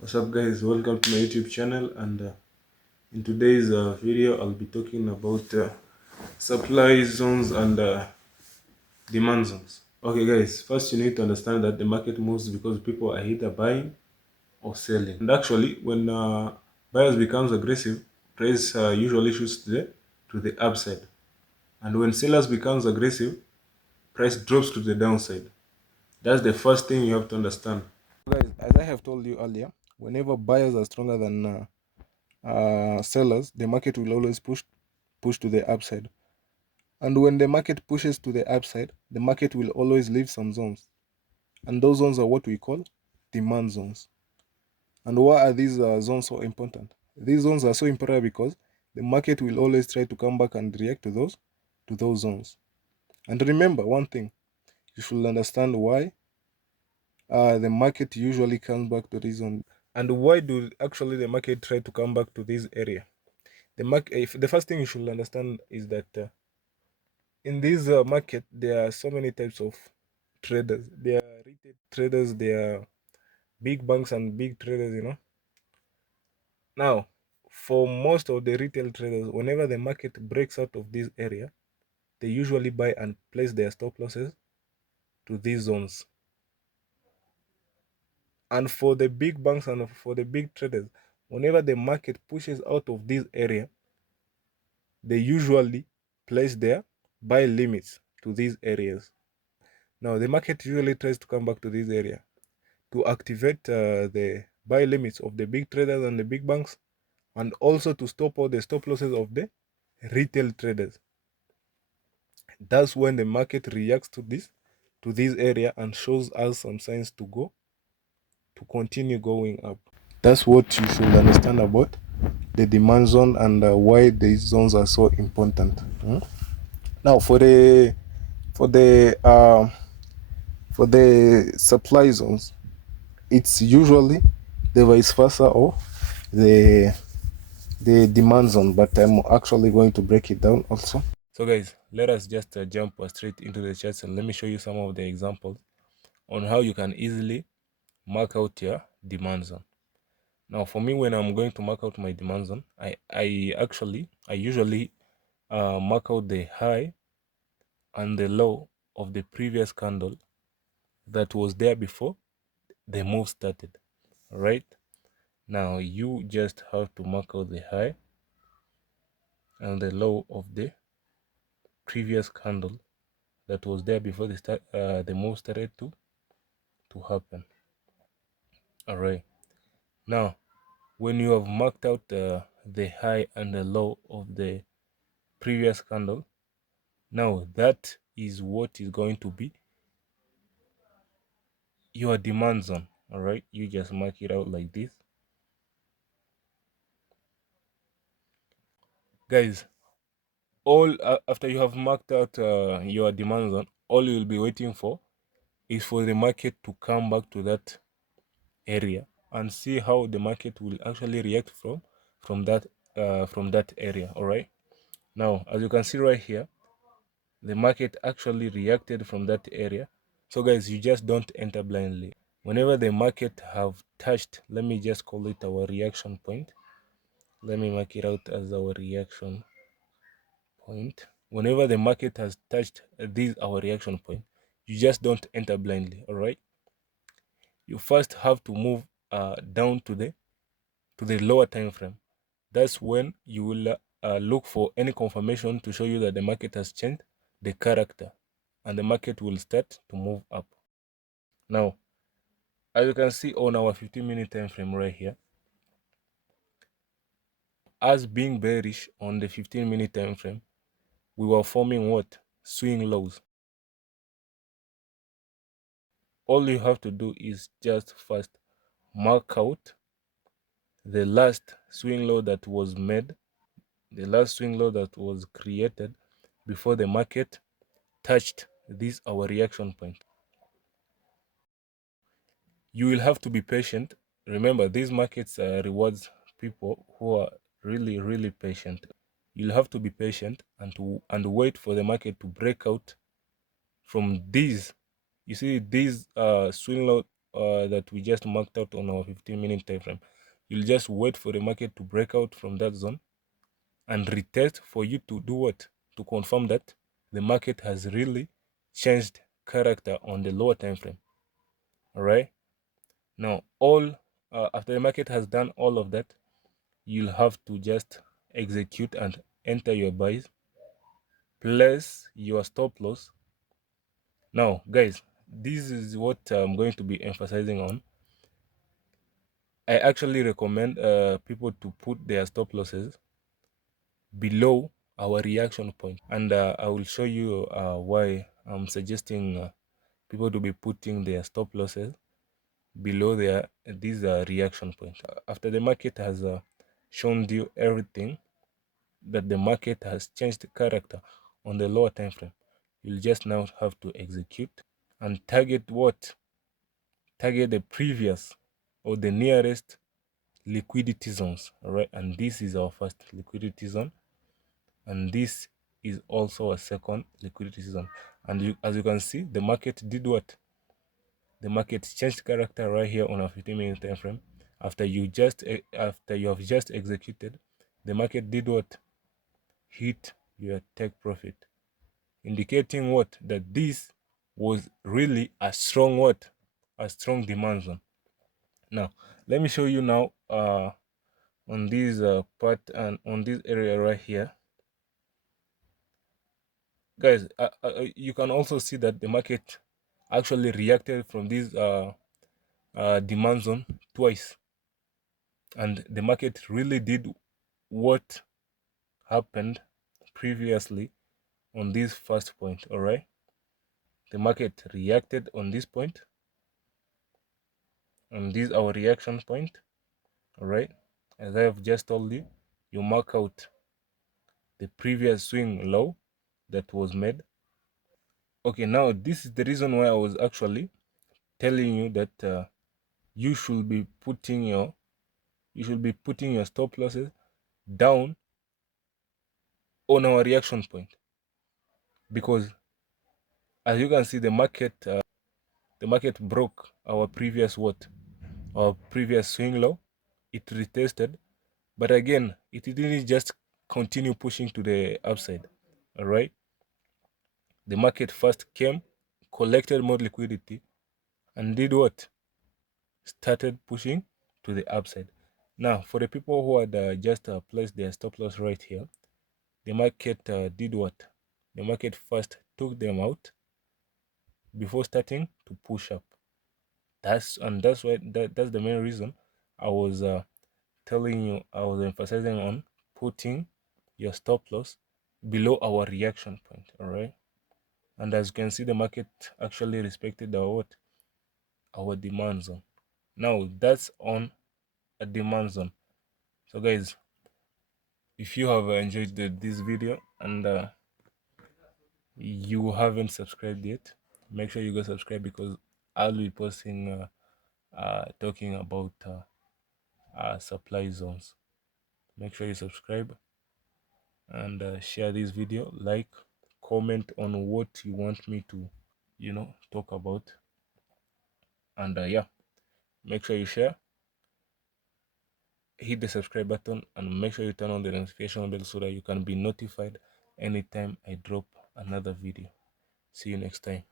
What's up, guys? Welcome to my YouTube channel. And in today's video, I'll be talking about supply zones and demand zones. Okay, guys, first you need to understand that the market moves because people are either buying or selling. And actually, when buyers becomes aggressive, price usually shoots to the upside. And when sellers becomes aggressive, price drops to the downside. That's the first thing you have to understand. Guys, as I have told you earlier, whenever buyers are stronger than sellers, the market will always push to the upside. And when the market pushes to the upside, the market will always leave some zones. And those zones are what we call demand zones. And why are these zones so important? These zones are so important because the market will always try to come back and react to those zones. And remember one thing, you should understand why the market usually comes back to this zone. And why do actually the market try to come back to this area? The first thing you should understand is that in this market there are so many types of traders. There are retail traders, there are big banks and big traders. Now, for most of the retail traders, whenever the market breaks out of this area, they usually buy and place their stop losses to these zones. And for the big banks and for the big traders, whenever the market pushes out of this area, they usually place their buy limits to these areas. Now, the market usually tries to come back to this area to activate the buy limits of the big traders and the big banks, and also to stop all the stop losses of the retail traders. That's when the market reacts to this area and shows us some signs to continue going up. That's what you should understand about the demand zone and why these zones are so important. Now, for the uh, for the supply zones, it's usually the vice versa or the demand zone, but I'm actually going to break it down also. So guys, let us just jump straight into the charts and let me show you some of the examples on how you can easily mark out your demand zone. Now, for me, when I'm going to mark out my demand zone, I usually mark out the high and the low of the previous candle that was there before the move started. All right. Now you just have to mark out the high and the low of the previous candle that was there before the move started to happen. All right. Now, when you have marked out the high and the low of the previous candle, now that is what is going to be your demand zone. All right. You just mark it out like this, guys. All after you have marked out your demand zone, all you'll be waiting for is for the market to come back to that area and see how the market will actually react from that area. All right. Now, as you can see right here, the market actually reacted from that area. So guys, you just don't enter blindly. Whenever the market have touched, let me just call it our reaction point. Let me mark it out as our reaction point. Whenever the market has touched this our reaction point, you just don't enter blindly. All right. You first have to move down to the lower time frame. That's when you will look for any confirmation to show you that the market has changed the character and the market will start to move up. Now, as you can see on our 15-minute time frame right here, as being bearish on the 15-minute time frame, we were forming what? Swing lows. All you have to do is just first mark out the last swing low that was made, the last swing low that was created before the market touched this our reaction point. You will have to be patient. Remember, these markets rewards people who are really patient. You'll have to be patient and wait for the market to break out from these. You see, these swing low that we just marked out on our 15-minute time frame. You'll just wait for the market to break out from that zone and retest for you to do what? To confirm that the market has really changed character on the lower time frame. All right. Now, after the market has done all of that, you'll have to just execute and enter your buys, place your stop loss. Now, guys, this is what I'm going to be emphasizing on. I actually recommend people to put their stop losses below our reaction point, and I will show you why I'm suggesting people to be putting their stop losses below these reaction points. After the market has shown you everything, that the market has changed character on the lower time frame, you'll just now have to execute and target what? Target the previous or the nearest liquidity zones. All right, and this is our first liquidity zone, and this is also a second liquidity zone. And as you can see, the market did what? The market changed character right here on a 15-minute time frame. After you have just executed, the market did what? Hit your take profit, indicating what? That this was really a strong what? A strong demand zone. Now let me show you now on this part and on this area right here, guys. You can also see that the market actually reacted from this demand zone twice, and the market really did what happened previously on this first point. All right, the market reacted on this point, and this is our reaction point. All right, as I have just told you, you mark out the previous swing low that was made. Okay, now this is the reason why I was actually telling you that you should be putting your stop losses down on our reaction point, because as you can see, the market broke our previous swing low. It retested, but again it didn't just continue pushing to the upside. All right, the market first came, collected more liquidity, and did what? Started pushing to the upside. Now, for the people who had just placed their stop loss right here, the market did what? The market first took them out before starting to push up. That's why that's the main reason I was telling you, I was emphasizing on putting your stop loss below our reaction point. All right, and as you can see, the market actually respected our what? Our demand zone. Now that's on a demand zone. So guys, if you have enjoyed this video and you haven't subscribed yet, make sure you go subscribe, because I'll be posting talking about supply zones. Make sure you subscribe and share this video, like, comment on what you want me to talk about, and yeah, make sure you share, hit the subscribe button, and make sure you turn on the notification bell so that you can be notified anytime I drop another video. See you next time.